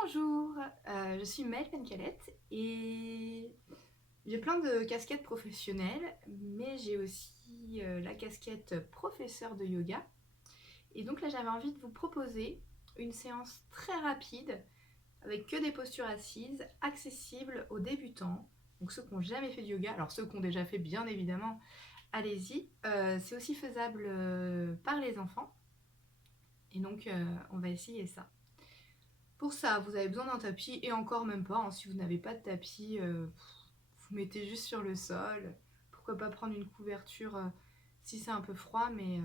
Bonjour, je suis Mel Pencalette et j'ai plein de casquettes professionnelles, mais j'ai aussi la casquette professeur de yoga. Et donc là, j'avais envie de vous proposer une séance très rapide avec que des postures assises, accessibles aux débutants, donc ceux qui n'ont jamais fait de yoga. Alors ceux qui ont déjà fait, bien évidemment, allez-y. C'est aussi faisable par les enfants. Et donc, on va essayer ça. Pour ça, vous avez besoin d'un tapis, et encore même pas, hein, si vous n'avez pas de tapis, vous mettez juste sur le sol. Pourquoi pas prendre une couverture si c'est un peu froid, mais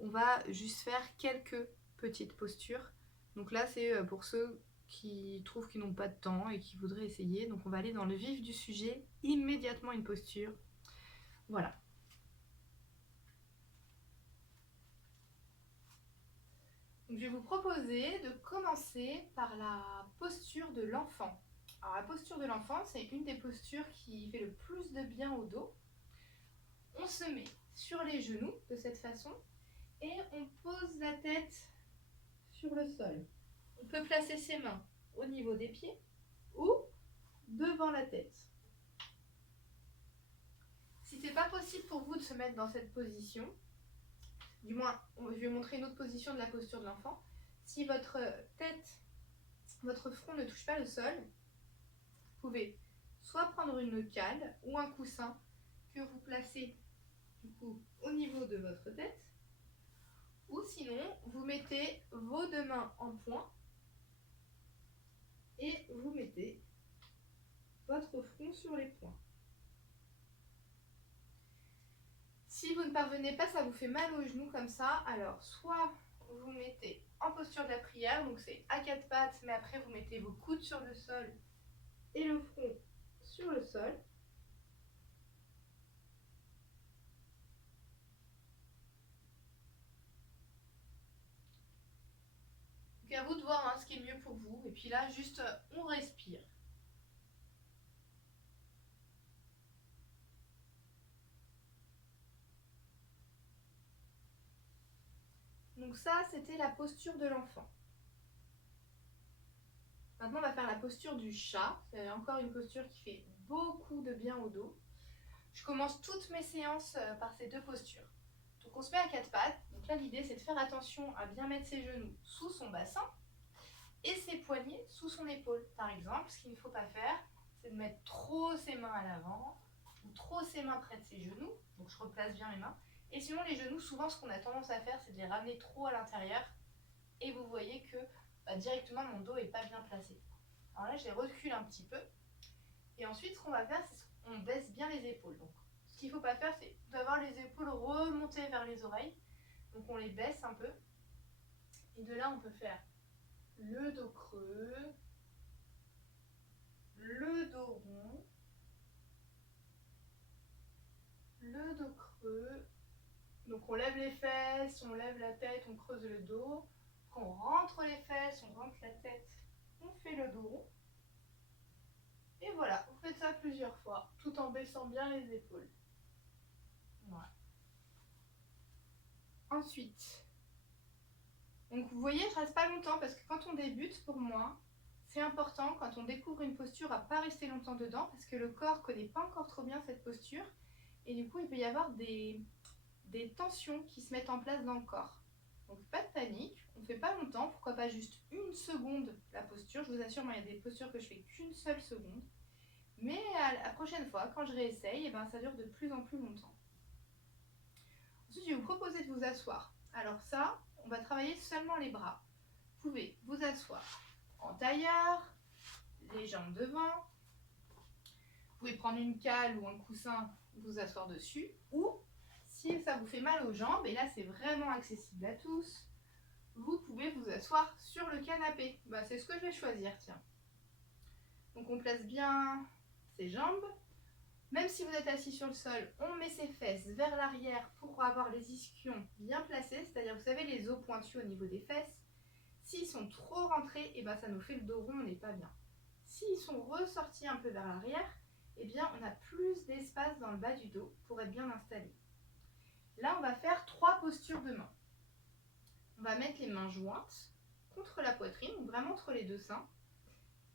on va juste faire quelques petites postures. Donc là, c'est pour ceux qui trouvent qu'ils n'ont pas de temps et qui voudraient essayer. Donc on va aller dans le vif du sujet, immédiatement une posture. Voilà. Donc je vais vous proposer de commencer par la posture de l'enfant. Alors la posture de l'enfant, c'est une des postures qui fait le plus de bien au dos. On se met sur les genoux de cette façon et on pose la tête sur le sol. On peut placer ses mains au niveau des pieds ou devant la tête. Si ce n'est pas possible pour vous de se mettre dans cette position, du moins je vais montrer une autre position de la posture de l'enfant. Si votre tête, votre front ne touche pas le sol, vous pouvez soit prendre une cale ou un coussin que vous placez du coup au niveau de votre tête, ou sinon vous mettez vos deux mains en poing et vous mettez votre front sur les poings. Si vous ne parvenez pas, ça vous fait mal aux genoux comme ça, alors soit vous mettez en posture de la prière, donc c'est à quatre pattes, mais après vous mettez vos coudes sur le sol et le front sur le sol. Donc à vous de voir ce qui est mieux pour vous. Et puis là, juste on respire. Donc ça, c'était la posture de l'enfant. Maintenant, on va faire la posture du chat. C'est encore une posture qui fait beaucoup de bien au dos. Je commence toutes mes séances par ces deux postures. Donc on se met à quatre pattes. Donc là, l'idée, c'est de faire attention à bien mettre ses genoux sous son bassin et ses poignets sous son épaule. Par exemple, ce qu'il ne faut pas faire, c'est de mettre trop ses mains à l'avant ou trop ses mains près de ses genoux. Donc je replace bien mes mains. Et sinon, les genoux, souvent, ce qu'on a tendance à faire, c'est de les ramener trop à l'intérieur. Et vous voyez que directement, mon dos n'est pas bien placé. Alors là, je les recule un petit peu. Et ensuite, ce qu'on va faire, c'est qu'on baisse bien les épaules. Donc, ce qu'il ne faut pas faire, c'est d'avoir les épaules remontées vers les oreilles. Donc, on les baisse un peu. Et de là, on peut faire le dos creux, le dos rond, le dos creux. Donc, on lève les fesses, on lève la tête, on creuse le dos. On rentre les fesses, on rentre la tête, on fait le dos rond. Et voilà, vous faites ça plusieurs fois, tout en baissant bien les épaules. Voilà. Ensuite, donc vous voyez, je reste pas longtemps parce que quand on débute, pour moi, c'est important quand on découvre une posture à pas rester longtemps dedans parce que le corps connaît pas encore trop bien cette posture et du coup il peut y avoir des tensions qui se mettent en place dans le corps. Donc pas de panique, on fait pas longtemps, pourquoi pas juste une seconde la posture. Je vous assure, moi il y a des postures que je fais qu'une seule seconde. Mais la prochaine fois, quand je réessaye, ça dure de plus en plus longtemps. Ensuite, je vais vous proposer de vous asseoir. Alors ça, on va travailler seulement les bras. Vous pouvez vous asseoir en tailleur, les jambes devant. Vous pouvez prendre une cale ou un coussin, vous asseoir dessus. Ou, si ça vous fait mal aux jambes, et là c'est vraiment accessible à tous, vous pouvez vous asseoir sur le canapé. C'est ce que je vais choisir, tiens. Donc on place bien ses jambes. Même si vous êtes assis sur le sol, on met ses fesses vers l'arrière pour avoir les ischions bien placés, c'est-à-dire, vous savez, les os pointus au niveau des fesses. S'ils sont trop rentrés, ça nous fait le dos rond, on n'est pas bien. S'ils sont ressortis un peu vers l'arrière, on a plus d'espace dans le bas du dos pour être bien installé. Là, on va faire 3 postures de mains. On va mettre les mains jointes, contre la poitrine, donc vraiment entre les deux seins.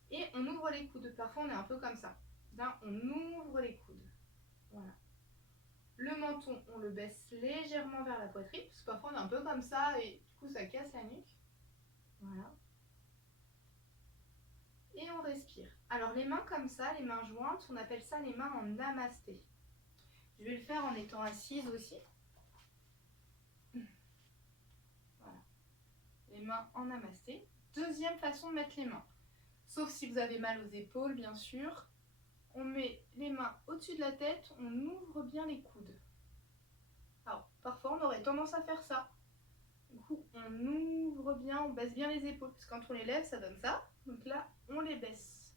Et on ouvre les coudes. Parfois, on est un peu comme ça. Là, on ouvre les coudes. Voilà. Le menton, on le baisse légèrement vers la poitrine, parce que parfois, on est un peu comme ça, et du coup, ça casse la nuque. Voilà. Et on respire. Alors, les mains comme ça, les mains jointes, on appelle ça les mains en namasté. Je vais le faire en étant assise aussi. Voilà. Les mains en namasté. Deuxième façon de mettre les mains. Sauf si vous avez mal aux épaules, bien sûr. On met les mains au-dessus de la tête, on ouvre bien les coudes. Alors, parfois, on aurait tendance à faire ça. Du coup, on ouvre bien, on baisse bien les épaules. Parce que quand on les lève, ça donne ça. Donc là, on les baisse.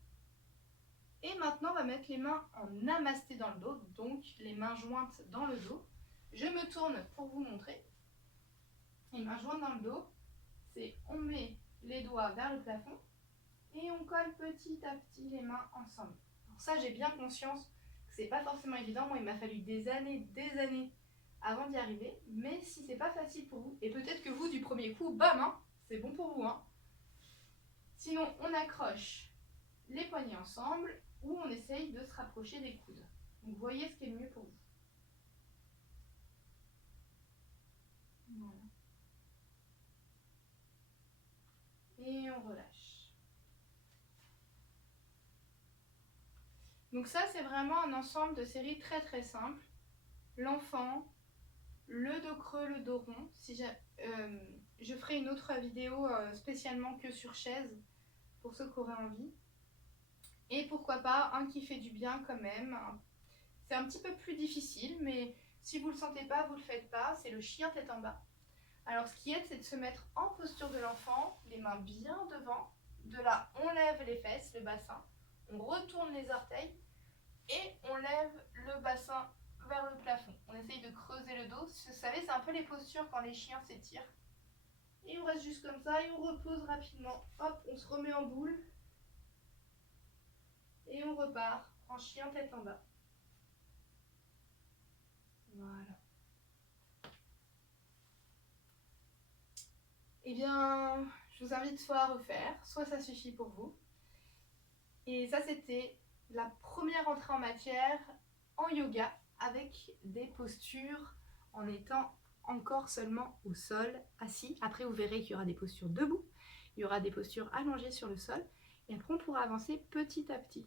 Et maintenant, on va mettre les mains en namasté dans le dos. Donc, les mains jointes dans le dos. Je me tourne pour vous montrer. Les mains jointes dans le dos, c'est on met les doigts vers le plafond et on colle petit à petit les mains ensemble. Alors ça, j'ai bien conscience que c'est pas forcément évident. Moi, il m'a fallu des années avant d'y arriver. Mais si c'est pas facile pour vous, et peut-être que vous, du premier coup, bam, hein, c'est bon pour vous. Hein. Sinon, on accroche les poignets ensemble ou on essaye de se rapprocher des coudes. Donc, voyez ce qui est le mieux pour vous. Voilà. Et on relâche. Donc ça, c'est vraiment un ensemble de séries très très simples. L'enfant, le dos creux, le dos rond. Je ferai une autre vidéo spécialement que sur chaise pour ceux qui auraient envie. Et pourquoi pas un qui fait du bien quand même. C'est un petit peu plus difficile, mais si vous ne le sentez pas, vous ne le faites pas. C'est le chien tête en bas. Alors ce qui aide, c'est de se mettre en posture de l'enfant, les mains bien devant. De là, on lève les fesses, le bassin. On retourne les orteils et on lève le bassin vers le plafond. On essaye de creuser le dos. Vous savez, c'est un peu les postures quand les chiens s'étirent. Et on reste juste comme ça et on repose rapidement. Hop, on se remet en boule. Et on repart en chien tête en bas. Voilà. Eh bien, je vous invite soit à refaire, soit ça suffit pour vous. Et ça, c'était la première entrée en matière en yoga avec des postures en étant encore seulement au sol, assis. Après, vous verrez qu'il y aura des postures debout, il y aura des postures allongées sur le sol. Et après, on pourra avancer petit à petit.